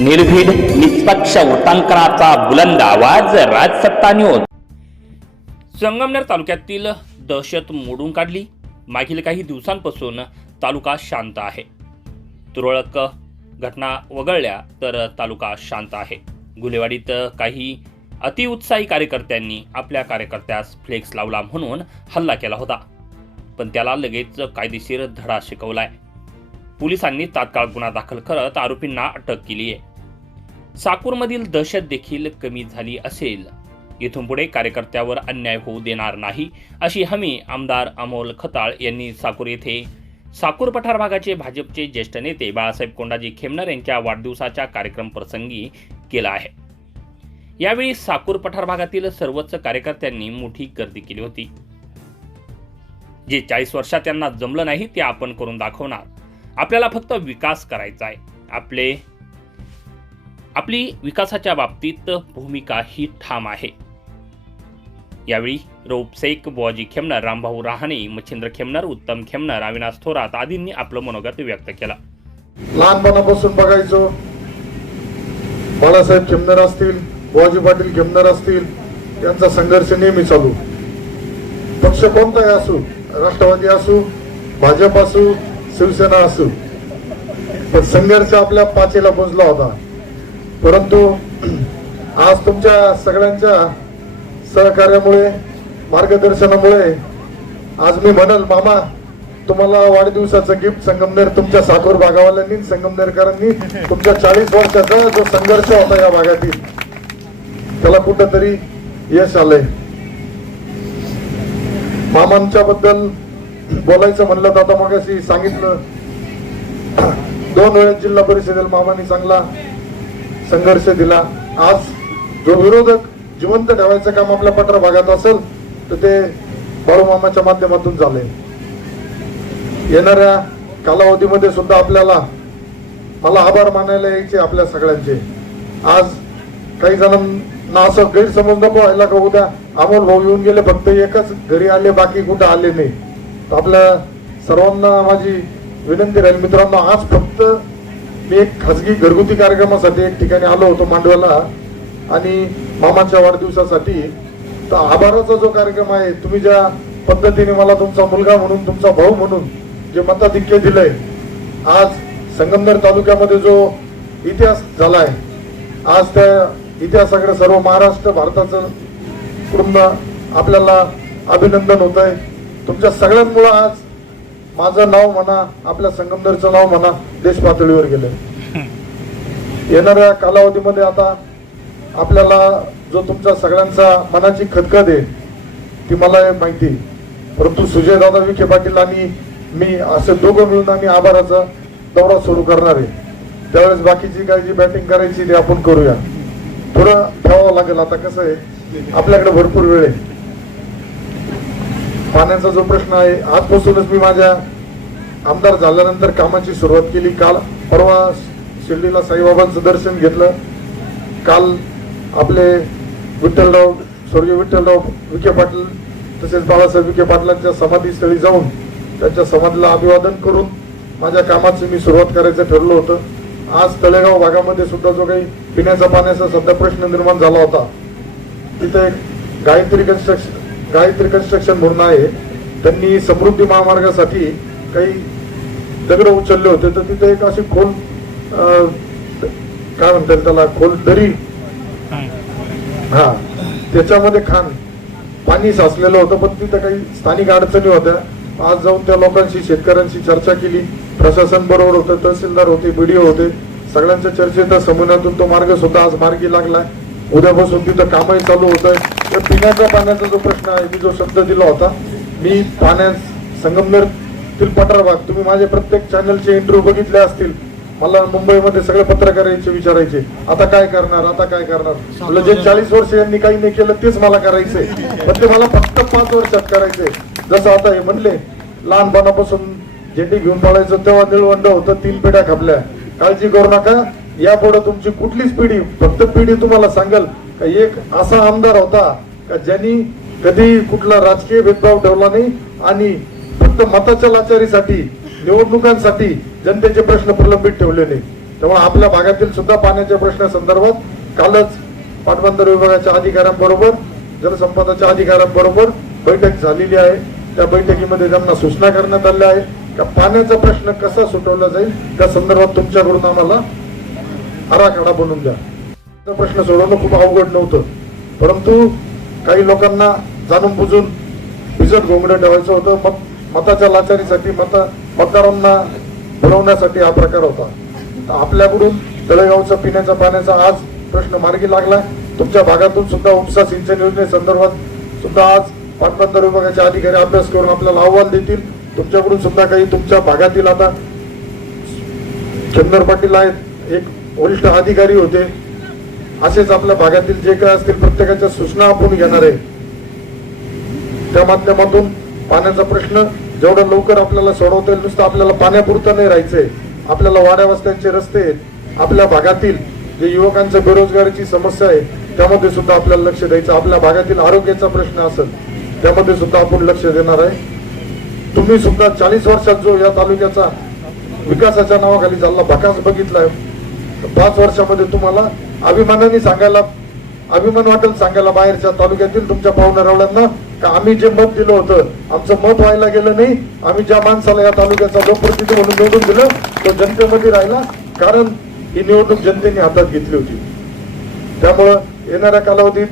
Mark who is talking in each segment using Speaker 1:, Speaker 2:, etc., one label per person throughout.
Speaker 1: निर्भीड निष्पक्ष वृत्तांकनाचा बुलंद आवाज राजसत्ता न्यूज संगमनेर तालुक्यातील दहशत मोडून काढली. मागील काही दिवसांपासून तालुका शांत आहे. तुरळक घटना वगळल्या तर तालुका शांत आहे. गुलेवाडीत काही अतिउत्साही कार्यकर्त्यांनी आपल्या कार्यकर्त्यास फ्लेक्स लावला म्हणून हल्ला केला होता. पण त्याला लगेच कायदेशीर धडा शिकवलाय. पोलिसांनी तात्काळ गुन्हा दाखल करत आरोपींना अटक केली आहे साकूरमधील दहशत देखील कमी झाली असेल. इथून पुढे कार्यकर्त्यावर अन्याय होऊ देणार नाही अशी हमी आमदार अमोल खताळ यांनी साकूर येथे. साकूर पठार भागाचे भाजपचे ज्येष्ठ नेते बाळासाहेब कोंडाजी खेमनर यांच्या वाढदिवसाच्या कार्यक्रम प्रसंगी केला आहे. यावेळी साकूर पठार भागातील सर्वच कार्यकर्त्यांनी मोठी गर्दी केली होती. जे चाळीस वर्षात त्यांना जमलं नाही ते आपण करून दाखवणार. आपल्याला फक्त विकास करायचा आहे. आपले आपली विकासाच्या बाबतीत भूमिका ही ठाम आहे. यावेळी रौपसेक बुवाजी खेमणार रामभाऊ रहाणे मच्छिंद्र खेमणार उत्तम खेमणार अविनाश थोरात आदींनी आपलं मनोगत व्यक्त केलं.
Speaker 2: लहानपणापासून बघायचो बाळासाहेब खेमनर असतील बुवाजी पाटील खेमनर असतील त्यांचा संघर्ष नेहमी चालू. पक्ष कोणताही असू राष्ट्रवादी असू भाजप असू शिवसेना असू पण संघर्ष आपल्या पाचेला पोचला होता. परंतु आज तुमच्या सगळ्यांच्या सहकार्यामुळे मार्गदर्शनामुळे आज मी म्हणल मामा तुम्हाला वाढदिवसाचं गिफ्ट संगमनेर तुमच्या साखर भागावाल्यांनी संगमनेरकरांनी तुमच्या चाळीस वर्षाचा जो संघर्ष होता या भागातील त्याला कुठंतरी यश आलंय. मामांच्या बद्दल बोलायचं म्हणलं तर आता मग सांगितलं. दोन वेळेस जिल्हा परिषदेला मामांनी चांगला संघर्ष दिला. आज जो विरोधक जिवंत ठेवायचं काम आपल्या पठार भागात असेल तर ते बाळूमामाच्या माध्यमातून झाले. येणाऱ्या कालावधीमध्ये सुद्धा आपल्याला मला आभार मानायला यायचे आपल्या सगळ्यांचे. आज काही जणांना असं गैरसमज नको व्हायला का उद्या अमोल भाऊ येऊन गेले फक्त एकच घरी आले बाकी कुठं आले नाही. तर आपल्या सर्वांना माझी विनंती राहील मित्रांनो आज फक्त मी एक खाजगी घरगुती कार्यक्रमासाठी एक ठिकाणी आलो होतो मांडव्याला आणि मामाच्या वाढदिवसासाठी. तर आभाराचा जो कार्यक्रम आहे तुम्ही ज्या पद्धतीने मला तुमचा मुलगा म्हणून तुमचा भाऊ म्हणून जे मताधिक्य दिलंय आज संगमनेर तालुक्यामध्ये जो इतिहास झालाय आज त्या इतिहासाकडे सर्व महाराष्ट्र भारताचं पूर्ण आपल्याला अभिनंदन होत आहे तुमच्या सगळ्यांमुळं आज माझं नाव म्हणा आपल्या संगमनेरचं नाव म्हणा देश पातळीवर गेलं. येणाऱ्या कालावधीमध्ये आता आपल्याला जो तुमचा सगळ्यांचा मनाची खदखद आहे ती मला माहिती परंतु सुजय दादा विखे पाटील आणि मी असे दोघं मिळून आम्ही आभाराचा दौरा सुरू करणार आहे. त्यावेळेस बाकीची काय जी बॅटिंग करायची ती आपण करूया. थोडं ठेवावं लागेल आता कसं आहे? आपल्याकडे भरपूर वेळ आहे. पाण्याचा जो प्रश्न आहे आजपासूनच मी माझ्या आमदार झाल्यानंतर कामाची सुरुवात केली. काल परवा शिर्डीला साईबाबांचं दर्शन घेतलं. काल आपले विठ्ठलराव स्वर्गीय विठ्ठलराव विखे पाटील तसेच बाळासाहेब विखे पाटलांच्या समाधीस्थळी जाऊन त्यांच्या समाधीला अभिवादन करून माझ्या कामाची मी सुरुवात करायचं ठरलं होतं. आज तळेगाव भागामध्ये सुद्धा जो काही पिण्याचा पाण्याचा सध्या प्रश्न निर्माण झाला होता तिथे गायत्री कन्स्ट्रक्शन गायत्री कन्स्ट्रक्शन म्हणून आहे. त्यांनी समृद्धी महामार्गासाठी काही दगड उचलले होते. तर तिथे एक अशी खोल काय म्हणतात त्याला? खोल दरी. हा. त्याच्यामध्ये खान पाणी साचलेलं होतं पण तिथं काही स्थानिक अडचणी होत्या. आज जाऊन त्या लोकांशी शेतकऱ्यांशी चर्चा केली. प्रशासन बरोबर होतं तहसीलदार होते बीडीओ होते. सगळ्यांच्या चर्चेच्या समन्वयातून तो मार्ग सुद्धा आज मार्गी लागलाय. उद्यापासून तिथं कामही चालू होत आहे तर पिण्याच्या पाण्याचा जो प्रश्न आहे मी जो शब्द दिला होता मी पाण्यास संगमनेरतील पठारभाग तुम्ही माझे प्रत्येक चॅनलचे इंटरव्ह्यू बघितले असतील. मला मुंबईमध्ये सगळे पत्रकार यायचे विचारायचे आता काय करणार आता काय करणार? जे चाळीस वर्ष यांनी काही नाही केलं तेच मला करायचंय. पण ते मला फक्त पाच वर्षात करायचंय. जसं आता हे म्हणले लहानपणापासून झेंडी घेऊन पळायचं तेव्हा निळवंड होतं तीन पिढ्या खापल्या. काळजी करू नका यापुढे तुमची कुठलीच पिढी फक्त पिढी तुम्हाला सांगेल एक असा आमदार होता का ज्यांनी कधी कुठला राजकीय भेदभाव ठेवला नाही आणि फक्त मताच्या लाचारीसाठी निवडणुकांसाठी जनतेचे प्रश्न प्रलंबित ठेवले नाही. त्यामुळे आपल्या भागातील सुद्धा पाण्याच्या प्रश्नासंदर्भात कालच पाटबंदर विभागाच्या अधिकाऱ्यांबरोबर जलसंपदाच्या अधिकाऱ्यांबरोबर बैठक झालेली आहे. त्या बैठकीमध्ये त्यांना सूचना करण्यात आल्या आहे का पाण्याचा प्रश्न कसा सुटवला जाईल त्या संदर्भात तुमच्याकडून आम्हाला आराखडा बनवून द्या. प्रश्न सोडवणं खूप अवघड नव्हतं. परंतु काही लोकांना जाणून बुजून भिजत घोंगडं ठेवायचं होतं. मत मताच्या लाचारीसाठी मता मतदारांना भरवण्यासाठी हा प्रकार होता. आपल्याकडून तळेगावचा पिण्याच्या पाण्याचा आज प्रश्न मार्गी लागला. तुमच्या भागातून सुद्धा उपसा सिंचन योजनेसंदर्भात सुद्धा आज पाटबंदर विभागाचे अधिकारी अभ्यास करून आपल्याला अहवाल देतील. तुमच्याकडून सुद्धा काही तुमच्या भागातील आता चंदर पाटील आहेत. एक वरिष्ठ अधिकारी होते. असेच आपल्या भागातील जे काय असतील प्रत्येकाच्या सूचना आपण घेणार आहे. त्या माध्यमातून पाण्याचा प्रश्न जेवढा लवकर आपल्याला सोडवता येईल नुसतं आपल्याला पाण्यापुरतं नाही राहायचंय. आपल्याला वाड्या वस्त्यांचे रस्ते आपल्या भागातील जे युवकांच्या बेरोजगारीची समस्या आहे त्यामध्ये सुद्धा आपल्याला लक्ष द्यायचं. आपल्या भागातील आरोग्याचा प्रश्न असेल त्यामध्ये सुद्धा आपण लक्ष देणार आहे. तुम्ही सुद्धा चाळीस वर्षात जो या तालुक्याचा विकासाच्या नावाखाली चालला भकास बघितलाय पाच वर्षामध्ये तुम्हाला अभिमानाने सांगायला अभिमान वाटेल सांगायला बाहेरच्या तालुक्यातील तुमच्या पाहुणाऱ्याला का आम्ही जे मत दिलं होतं आमचं मत व्हायला गेलं नाही आम्ही ज्या माणसाला या तालुक्याचा लोकप्रतिनिधी म्हणून निवडून दिलं तो जनतेमध्ये राहिला कारण ही निवडणूक जनतेने हातात घेतली होती. त्यामुळं येणाऱ्या कालावधीत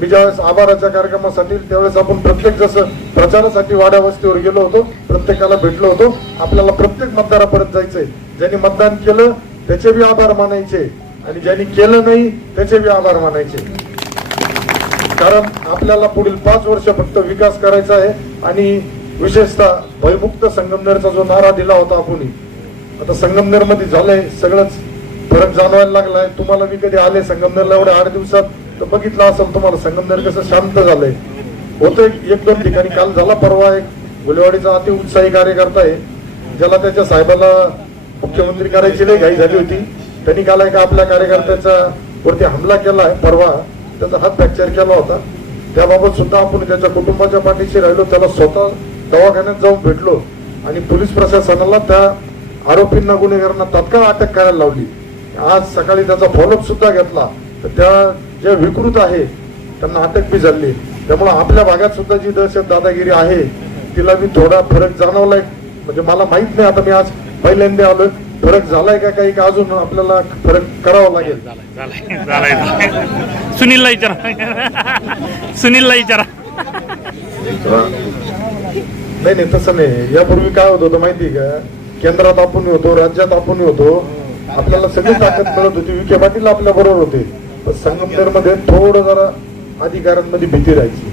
Speaker 2: मी ज्यावेळेस आभाराच्या कार्यक्रमासाठी त्यावेळेस आपण प्रत्येक जसं प्रचारासाठी वाड्या वस्तीवर गेलो होतो प्रत्येकाला भेटलो होतो आपल्याला प्रत्येक मतदारापर्यंत जायचंय. ज्यांनी मतदान केलं त्याचे बी आभार मानायचे. आणि ज्यांनी केलं नाही त्याचे बी आभार मानायचे. कारण आपल्याला पुढील पाच वर्ष फक्त विकास करायचा आहे आणि विशेषतः भयमुक्त संगमनेरचा जो नारा दिला होता आपण आता संगमनेरमध्ये झालंय सगळंच. फरक जाणवायला लागलाय. तुम्हाला मी कधी आले संगमनेरला एवढ्या आठ दिवसात? तर बघितलं असेल तुम्हाला संगमनेर कसं शांत झालंय. होतं एक दोन ठिकाणी. काल झाला परवा एक. गुलेवाडीचा अति उत्साही कार्यकर्ता आहे. ज्याला त्याच्या साहेबाला मुख्यमंत्री करायची नाही घाई झाली होती. त्यांनी काल एका आपल्या कार्यकर्त्याचा वरती हमला केला आहे परवा त्याचा हात फ्रॅक्चर केला होता. त्याबाबत सुद्धा आपण त्याच्या कुटुंबाच्या पाठीशी राहिलो त्याला स्वतः दवाखान्यात जाऊन भेटलो आणि पोलीस प्रशासनाला त्या आरोपींना गुन्हेगारांना तात्काळ अटक करायला लावली. आज सकाळी त्याचा फॉलोअप सुद्धा घेतला. तर त्या ज्या विकृत आहे त्यांना अटक बी झाली. त्यामुळे आपल्या भागात सुद्धा जी दहशत दादागिरी आहे तिला मी थोडा फरक जाणवलाय. म्हणजे मला माहीत नाही आता मी आज पहिल्यांदा आलोय. फरक झालाय का काही का अजून आपल्याला फरक करावा लागेल?
Speaker 1: झालाय सुनीलला विचारा. सुनीलला विचारा.
Speaker 2: नाही नाही तसं नाही. यापूर्वी काय होत होतं माहिती का? केंद्रात आपण होतो राज्यात आपण होतो. आपल्याला सगळी ताकद मिळत होती. विखे पाटील आपल्या बरोबर होते. पण संगमनेरमध्ये थोडं जरा अधिकाऱ्यांमध्ये भीती राहायची.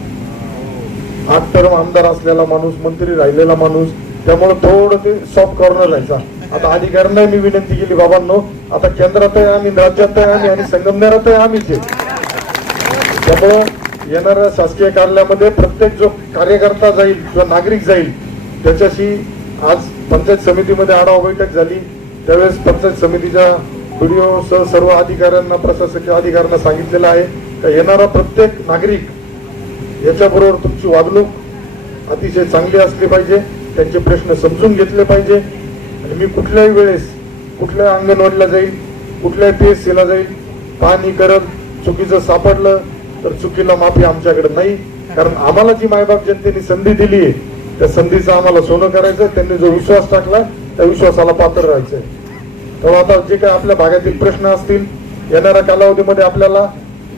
Speaker 2: आठ टर्म आमदार असलेला माणूस मंत्री राहिलेला माणूस त्यामुळे थोडं ते सॉफ्ट कॉर्नर राहायचा. आता अधिकाऱ्यांना मी विनंती केली बाबांनो आता केंद्रात आहे आम्ही राज्यात आहे आम्ही आणि संगमनेरात आहे आम्हीच त्यामुळं येणाऱ्या शासकीय कार्यालयामध्ये प्रत्येक जो कार्यकर्ता जाईल किंवा नागरिक जाईल त्याच्याशी आज पंचायत समितीमध्ये आढावा बैठक झाली. त्यावेळेस पंचायत समितीच्या व्हिडिओ सर्व अधिकाऱ्यांना प्रशासकीय अधिकाऱ्यांना सांगितलेलं आहे का येणारा प्रत्येक नागरिक याच्याबरोबर तुमची वागणूक अतिशय चांगली असली पाहिजे त्यांचे प्रश्न समजून घेतले पाहिजे. आणि मी कुठल्याही वेळेस कुठल्याही अंगणवाडीला जाईल कुठल्याही पी एस सीला जाईल पाहणी करत चुकीचं सापडलं तर चुकीला माफी आमच्याकडे नाही. कारण आम्हाला जी मायबाप जनतेने संधी दिली आहे त्या संधीचं आम्हाला सोनं करायचं त्यांनी जो विश्वास टाकला त्या विश्वासाला पात्र राहायचंय. तेव्हा आता जे काही आपल्या भागातील प्रश्न असतील येणाऱ्या कालावधीमध्ये आपल्याला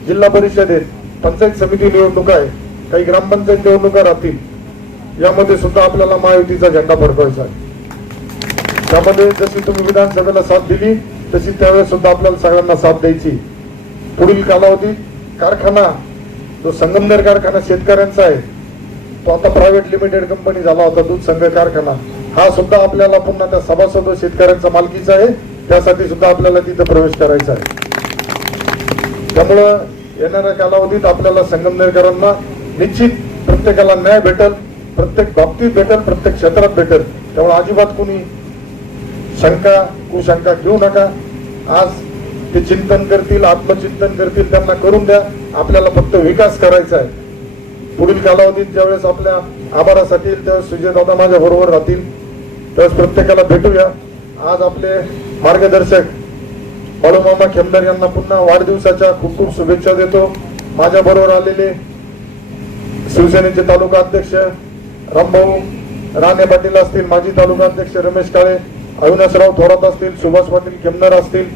Speaker 2: जिल्हा परिषदेत पंचायत समिती निवडणुका आहे काही ग्रामपंचायत निवडणुका राहतील यामध्ये सुद्धा आपल्याला महायुतीचा झेंडा फडकवायचा आहे. त्यामध्ये जशी तुम्ही विधानसभेला साथ दिली तशी त्यावेळेस सुद्धा आपल्याला सगळ्यांना साथ द्यायची. पुढील कालावधीत कारखाना जो संगमनेर कारखाना शेतकऱ्यांचा आहे तो आता प्रायव्हेट लिमिटेड कंपनी झाला होता दूध संघ कारखाना. हा सुद्धा आपल्याला पुन्हा त्या सभासद शेतकऱ्यांचा मालकीचा आहे. त्यासाठी सुद्धा आपल्याला तिथे प्रवेश करायचा आहे. त्यामुळं येणाऱ्या कालावधीत आपल्याला संगमनेरकरांना निश्चित प्रत्येकाला न्याय भेटल प्रत्येक बाबतीत भेटल प्रत्येक क्षेत्रात भेटल. त्यामुळे अजिबात कोणी शंका कुशंका घेऊ नका. आज ते चिंतन करतील आत्मचिंतन करतील त्यांना करून द्या. आपल्याला फक्त विकास करायचा आहे. पुढील कालावधीत ज्यावेळेस आपल्या आभारासाठी येईल त्यावेळेस सुजयदादा माझ्या बरोबर राहतील. त्यावेळेस प्रत्येकाला भेटूया. आज आपले मार्गदर्शक बाळूमामा खेमदार यांना पुन्हा वाढदिवसाच्या खूप खूप शुभेच्छा देतो. माझ्या बरोबर आलेले शिवसेनेचे तालुका अध्यक्ष रामभाऊ राणे पाटील असतील माजी तालुका अध्यक्ष रमेश काळे अविनाशराव थोरात असतील सुभाष पाटील खेमदार असतील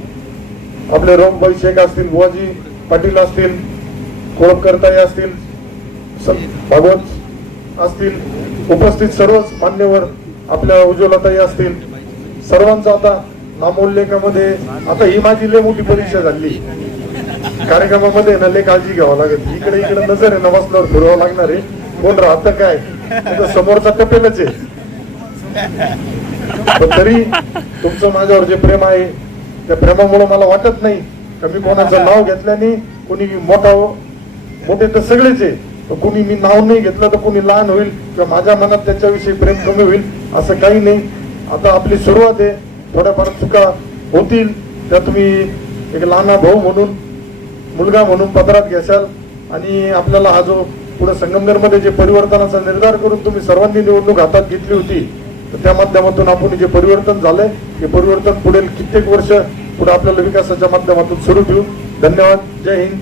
Speaker 2: आपले रोमभाई शेख असतील बुवाजी पाटील असतील कोळपकरताई असतील भागवत असतील उपस्थित सर्वच मान्यवर आपल्या उज्ज्वलताई असतील. सर्वांचा आता नामोल्लेखामध्ये आता ही माझी लय मोठी परीक्षा झाली. कार्यक्रमामध्ये ना लय काळजी घ्यावं लागेल. इकडे इकडे नजर आहे ना वाचल्यावर फिरवावं लागणार आहे. कोण राहतं काय? समोरचा टपेलच आहे. पण तरी तुमचं माझ्यावर जे प्रेम आहे त्या प्रेमामुळे मला वाटत नाही का मी कोणाचं नाव घेतल्याने कोणी मोठा हो- मोठे तर सगळेच आहे कोणी मी नाव नाही घेतलं तर कोणी लहान होईल किंवा माझ्या मनात त्याच्याविषयी प्रेम कमी होईल असं काही नाही. आता आपली सुरुवात आहे थोड्याफार चुका होतील त्या तुम्ही एक लहान भाऊ म्हणून मुलगा म्हणून पदरात घ्याल आणि आपल्याला हा जो पुढे संगमनेरमध्ये जे परिवर्तनाचा निर्धार करून तुम्ही सर्वांनी निवडणूक हातात घेतली होती तर त्या माध्यमातून आपण जे परिवर्तन झालंय हे परिवर्तन पुढील कित्येक वर्ष पुढे आपल्याला विकासाच्या माध्यमातून सुरू ठेवू. धन्यवाद. जय हिंद.